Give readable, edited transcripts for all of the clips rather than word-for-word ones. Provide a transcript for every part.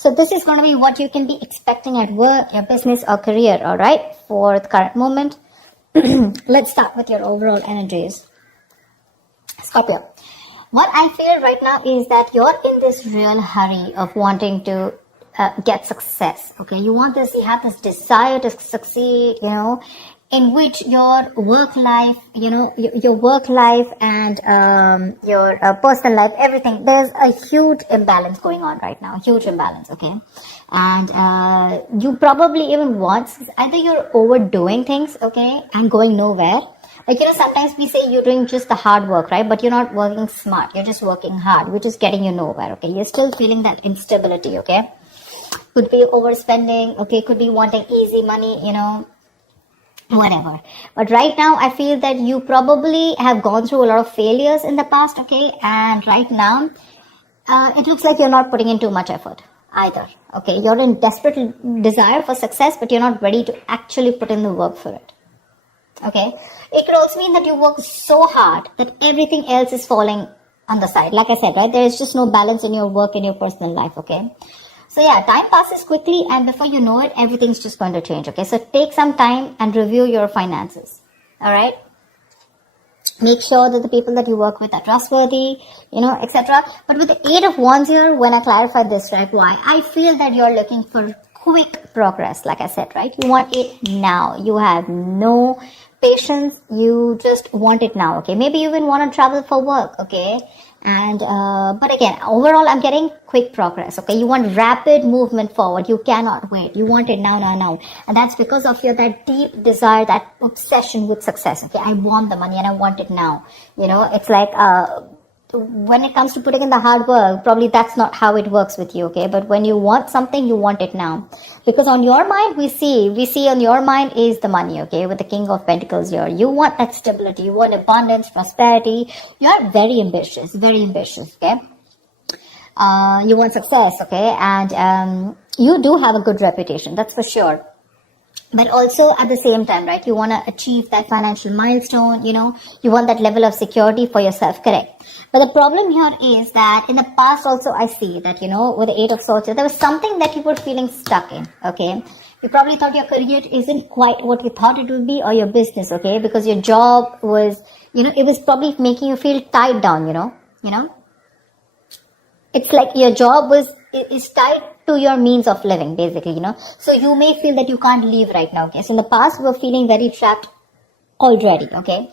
So this is going to be what you can be expecting at work, your business or career, all right, for the current moment. Let's start with your overall energies. Scorpio, what I feel right now is that you're in this real hurry of wanting to get success. Okay, you have this desire to succeed, in which your work life, your work life and your personal life, everything, there's a huge imbalance going on right now, huge imbalance, okay? And you probably even want, either you're overdoing things, okay, and going nowhere. Like, sometimes we say you're doing just the hard work, right? But you're not working smart. You're just working hard, which is getting you nowhere, okay? You're still feeling that instability, okay? Could be overspending, okay? Could be wanting easy money, whatever. But right now, I feel that you probably have gone through a lot of failures in the past, okay? And right now, it looks like you're not putting in too much effort either, okay? You're in desperate desire for success, but you're not ready to actually put in the work for it, okay? It could also mean that you work so hard that everything else is falling on the side. Like I said, right? There is just no balance in your work and your personal life, okay? So yeah, time passes quickly and before you know it, everything's just going to change, okay? So take some time and review your finances, all right? Make sure that the people that you work with are trustworthy, etc. But with the 8 of Wands here, when I clarify this, right, why? I feel that you're looking for quick progress, like I said, right? You want it now. You have no patience, you just want it now, okay? Maybe you even want to travel for work, okay? And but again, overall, I'm getting quick progress, okay? You want rapid movement forward. You cannot wait. You want it now. And that's because of that deep desire, that obsession with success, okay? I want the money and I want it now. It's like when it comes to putting in the hard work, probably that's not how it works with you, okay? But when you want something, you want it now. Because on your mind, we see on your mind is the money, okay? With the King of Pentacles here. You want that stability, you want abundance, prosperity. You're very ambitious, okay? You want success, okay? And you do have a good reputation, that's for sure. But also at the same time, right, you want to achieve that financial milestone, you want that level of security for yourself, correct? But the problem here is that in the past also I see that, with the 8 of Swords, there was something that you were feeling stuck in, okay? You probably thought your career isn't quite what you thought it would be, or your business, okay? Because your job was, it was probably making you feel tied down, It's like your job is tied to your means of living, basically, So you may feel that you can't leave right now, okay? So in the past, we were feeling very trapped already, okay?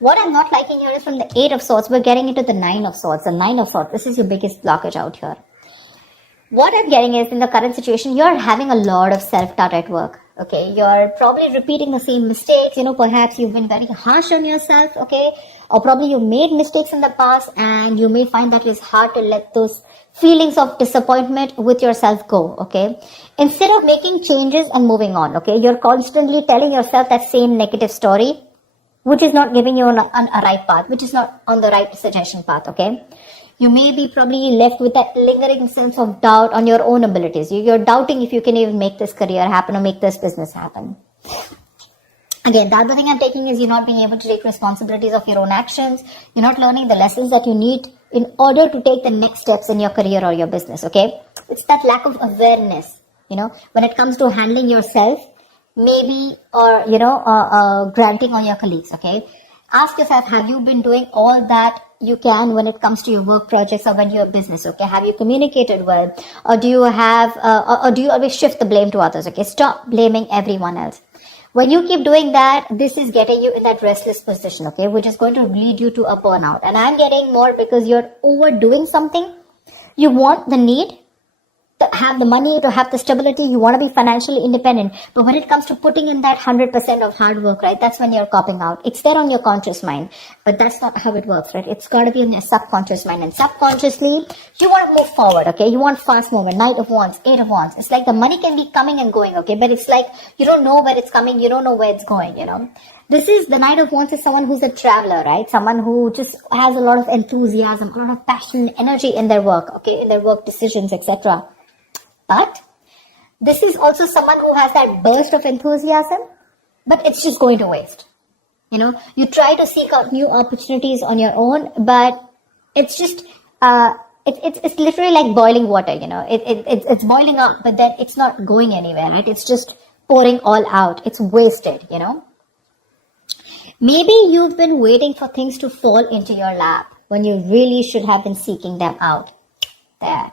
What I'm not liking here is from the 8 of Swords, we're getting into the 9 of Swords. The 9 of Swords, this is your biggest blockage out here. What I'm getting is, in the current situation, you're having a lot of self-doubt at work, okay? You're probably repeating the same mistakes, perhaps you've been very harsh on yourself, okay? Or probably you made mistakes in the past and you may find that it's hard to let those feelings of disappointment with yourself go, okay? Instead of making changes and moving on, okay? You're constantly telling yourself that same negative story, which is not giving you on a right path, which is not on the right suggestion path, okay? You may be probably left with that lingering sense of doubt on your own abilities. You're doubting if you can even make this career happen or make this business happen. Again, the other thing I'm taking is you're not being able to take responsibilities of your own actions. You're not learning the lessons that you need in order to take the next steps in your career or your business, okay? It's that lack of awareness, when it comes to handling yourself, maybe, or, granting on your colleagues, okay? Ask yourself, have you been doing all that you can when it comes to your work projects or when you're a business, okay? Have you communicated well? Or do you have, or do you always shift the blame to others, okay? Stop blaming everyone else. When you keep doing that, this is getting you in that restless position, okay? Which is going to lead you to a burnout. And I'm getting more because you're overdoing something. You want the need to have the money, to have the stability, you want to be financially independent. But when it comes to putting in that 100% of hard work, right, that's when you're copping out. It's there on your conscious mind, but that's not how it works, right? It's got to be on your subconscious mind. And subconsciously, you want to move forward, okay? You want fast movement, Knight of Wands, 8 of Wands. It's like the money can be coming and going, okay? But it's like you don't know where it's coming, you don't know where it's going, This is, the Knight of Wands is someone who's a traveler, right? Someone who just has a lot of enthusiasm, a lot of passion, energy in their work, okay? In their work decisions, etc. But this is also someone who has that burst of enthusiasm, but it's just going to waste. You try to seek out new opportunities on your own, but it's just, it's literally like boiling water, it's boiling up, but then it's not going anywhere, right? It's just pouring all out. It's wasted, Maybe you've been waiting for things to fall into your lap when you really should have been seeking them out. There.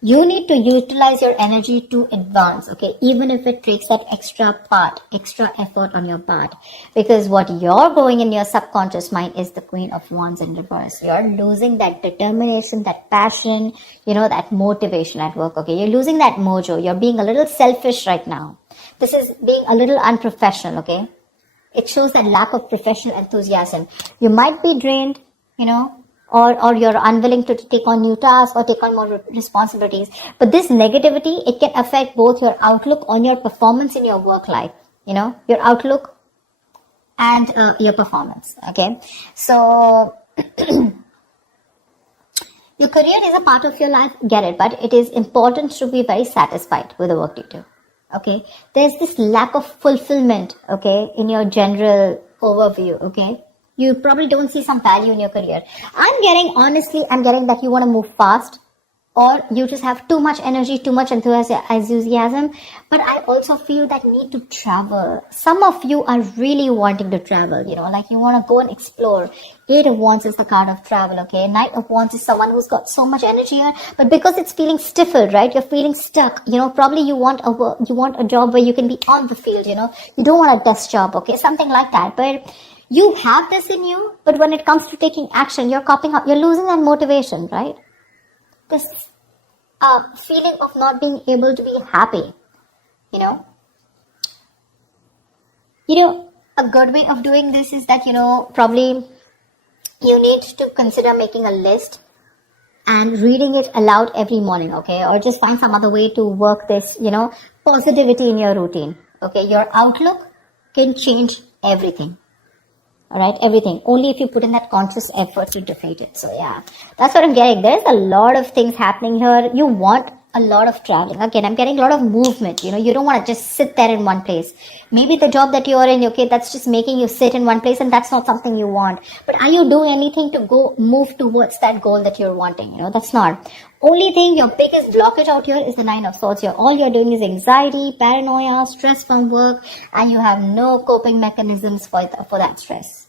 You need to utilize your energy to advance, okay? Even if it takes that extra effort on your part. Because what you're going in your subconscious mind is the Queen of Wands in reverse. You're losing that determination, that passion, that motivation at work, okay? You're losing that mojo. You're being a little selfish right now. This is being a little unprofessional, okay? It shows that lack of professional enthusiasm. You might be drained, or you're unwilling to take on new tasks or take on more responsibilities. But this negativity, it can affect both your outlook on your performance in your work life, your outlook and your performance, okay? So, your career is a part of your life, get it, but it is important to be very satisfied with the work you do, okay? There's this lack of fulfillment, okay, in your general overview, okay? You probably don't see some value in your career. I'm getting that you want to move fast, or you just have too much energy, too much enthusiasm. But I also feel that need to travel. Some of you are really wanting to travel, like you want to go and explore. Eight of Wands is the card of travel, okay? Knight of Wands is someone who's got so much energy here, but because it's feeling stifled, right? You're feeling stuck. Probably you want a job where you can be on the field, You don't want a desk job, okay? Something like that. But you have this in you, but when it comes to taking action, you're losing that motivation, right? This feeling of not being able to be happy, a good way of doing this is that, probably you need to consider making a list and reading it aloud every morning, okay? Or just find some other way to work this, positivity in your routine, okay? Your outlook can change everything. All right, everything. Only if you put in that conscious effort to defeat it. So yeah, that's what I'm getting. There's a lot of things happening here. You want a lot of traveling. Again, I'm getting a lot of movement. You don't want to just sit there in one place. Maybe the job that you're in, okay, that's just making you sit in one place, and that's not something you want. But are you doing anything to move towards that goal that you're wanting? That's not. Only thing, your biggest blockage out here is the Nine of Swords. All you're doing is anxiety, paranoia, stress from work, and you have no coping mechanisms for that stress.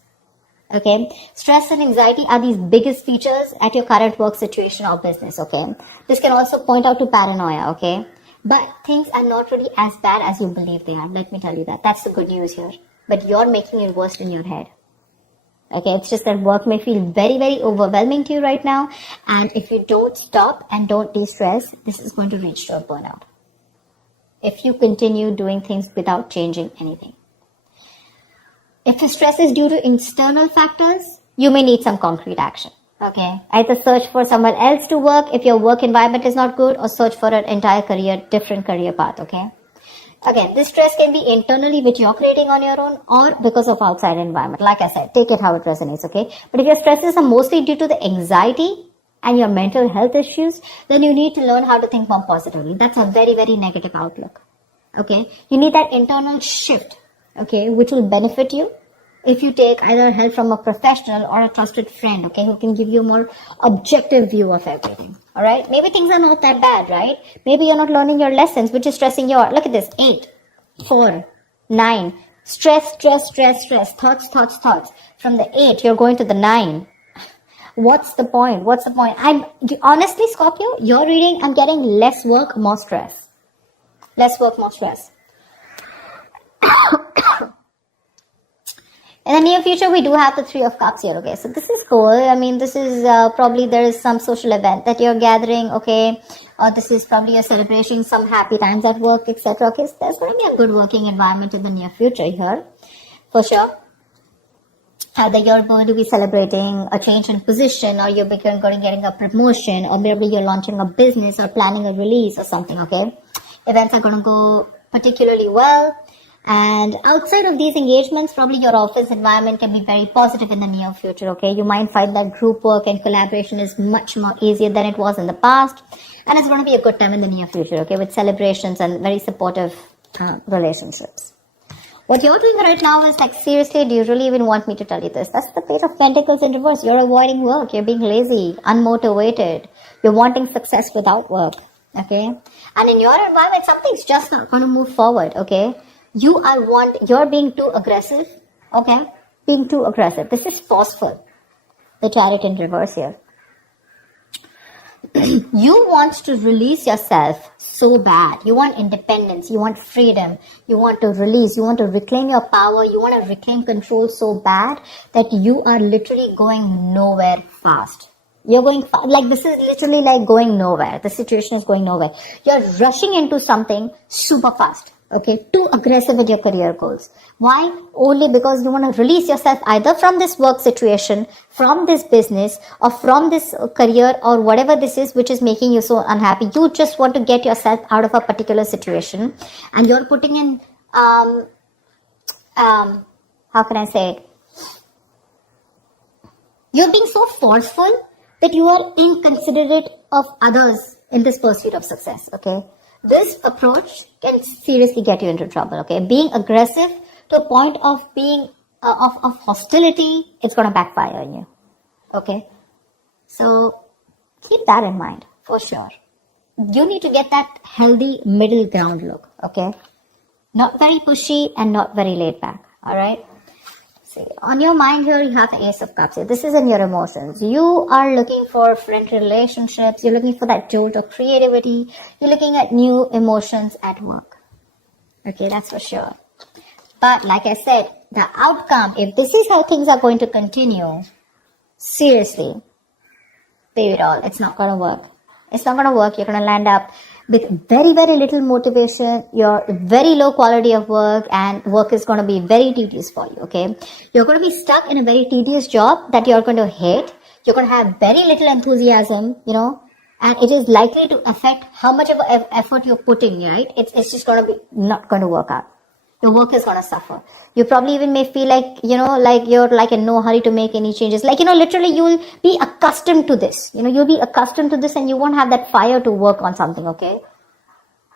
Okay, stress and anxiety are these biggest features at your current work situation or business, okay? This can also point out to paranoia, okay? But things are not really as bad as you believe they are. Let me tell you that. That's the good news here. But you're making it worse in your head. Okay, it's just that work may feel very, very overwhelming to you right now. And if you don't stop and don't de-stress, this is going to reach to a burnout. If you continue doing things without changing anything. If the stress is due to external factors, you may need some concrete action. Okay. Either search for someone else to work if your work environment is not good, or search for an entire different career path. Okay. Again, this stress can be internally, which you're creating on your own, or because of outside environment. Like I said, take it how it resonates. Okay. But if your stresses are mostly due to the anxiety and your mental health issues, then you need to learn how to think more positively. That's a very, very negative outlook. Okay. You need that internal shift. Okay, which will benefit you if you take either help from a professional or a trusted friend, okay, who can give you a more objective view of everything. All right, maybe things are not that bad, right? Maybe you're not learning your lessons, which is stressing you out. Look at this: 8, 4, 9. Stress, thoughts. From the 8, you're going to the 9. What's the point? Honestly, Scorpio, your reading, I'm getting less work, more stress. Less work, more stress. In the near future, we do have the 3 of Cups here, okay? So this is cool. I mean, this is probably there is some social event that you're gathering, okay? Or this is probably you're celebrating some happy times at work, etc. Okay, so there's going to be a good working environment in the near future here, for sure. Either you're going to be celebrating a change in position, or you're going to getting a promotion, or maybe you're launching a business or planning a release or something, okay? Events are going to go particularly well. And outside of these engagements, probably your office environment can be very positive in the near future, okay? You might find that group work and collaboration is much more easier than it was in the past. And it's going to be a good time in the near future, okay? With celebrations and very supportive relationships. What you're doing right now is like, seriously, do you really even want me to tell you this? That's the Page of Pentacles in reverse. You're avoiding work. You're being lazy, unmotivated. You're wanting success without work, okay? And in your environment, something's just not going to move forward, okay? You're being too aggressive, okay? Being too aggressive. This is forceful. The Chariot in reverse here. You want to release yourself so bad. You want independence. You want freedom. You want to release. You want to reclaim your power. You want to reclaim control so bad that you are literally going nowhere fast. You're going like this is literally like going nowhere. The situation is going nowhere. You're rushing into something super fast. Okay, too aggressive with your career goals. Why? Only because you want to release yourself either from this work situation, from this business, or from this career, or whatever this is which is making you so unhappy. You just want to get yourself out of a particular situation, and you're putting in how can I say it? You're being so forceful that you are inconsiderate of others in this pursuit of success. Okay. This approach can seriously get you into trouble, okay? Being aggressive to a point of being, of hostility, it's going to backfire on you, okay? So, keep that in mind, for sure. You need to get that healthy middle ground look, okay? Not very pushy and not very laid back, alright? On your mind here, you have the Ace of Cups here. This is in your emotions. You are looking for friend relationships. You're looking for that jolt of creativity. You're looking at new emotions at work. Okay, that's for sure. But like I said, the outcome, if this is how things are going to continue, seriously, baby doll, it's not going to work. It's not going to work. You're going to land up with very, very little motivation, your very low quality of work, and work is going to be very tedious for you, okay? You're going to be stuck in a very tedious job that you're going to hate. You're going to have very little enthusiasm, you know, and it is likely to affect how much of effort you're putting, right? It's just going to be not going to work out. Your work is going to suffer. You probably even may feel like, you know, like you're like in no hurry to make any changes. Like, you know, literally you'll be accustomed to this. You know, you'll be accustomed to this and you won't have that fire to work on something, okay?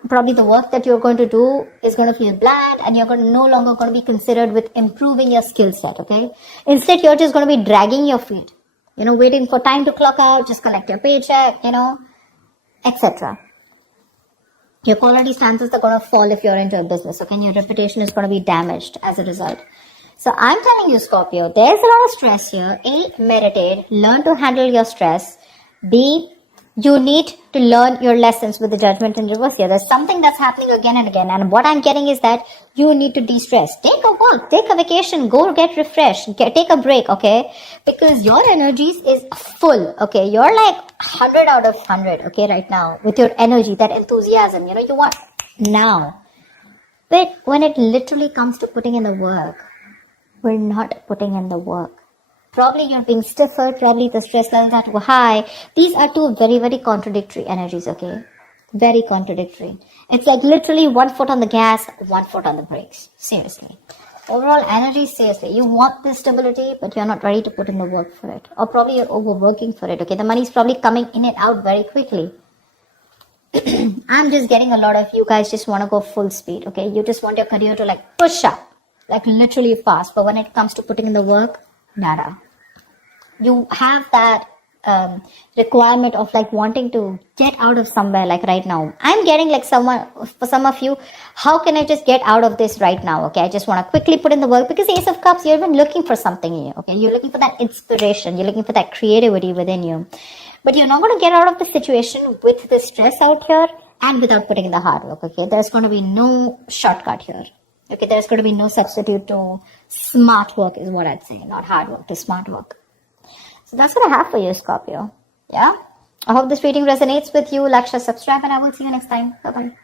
Probably the work that you're going to do is going to feel bland and you're no longer going to be considered with improving your skill set, okay? Instead, you're just going to be dragging your feet. You know, waiting for time to clock out, just collect your paycheck, you know, etc. Your quality standards are going to fall if you're into a business, okay? And your reputation is going to be damaged as a result. So I'm telling you, Scorpio, there's a lot of stress here. A, meditate, learn to handle your stress. B, you need to learn your lessons with the Judgment in reverse here. There's something that's happening again and again. And what I'm getting is that you need to de-stress. Take a walk, take a vacation, go get refreshed, take a break, okay? Because your energies is full, okay? You're like 100 out of 100, okay, right now. With your energy, that enthusiasm, you know, you want now. But when it literally comes to putting in the work, we're not putting in the work. Probably you're being stiffer, probably the stress levels are too high. These are two very, very contradictory energies, okay? Very contradictory. It's like literally 1 foot on the gas, 1 foot on the brakes. Seriously. Overall energy, seriously. You want this stability, but you're not ready to put in the work for it. Or probably you're overworking for it, okay? The money's probably coming in and out very quickly. I'm just getting a lot of you guys just want to go full speed, okay? You just want your career to like push up, like literally fast. But when it comes to putting in the work, nada. You have that requirement of like wanting to get out of somewhere like right now. I'm getting like for some of you, how can I just get out of this right now? Okay, I just want to quickly put in the work because Ace of Cups, you've been looking for something here. Okay, you're looking for that inspiration. You're looking for that creativity within you. But you're not going to get out of the situation with the stress out here and without putting in the hard work. Okay, there's going to be no shortcut here. Okay, there's going to be no substitute to smart work is what I'd say. Not hard work, to smart work. So that's what I have for you, Scorpio. Yeah? I hope this reading resonates with you. Like, share, subscribe, and I will see you next time. Bye-bye.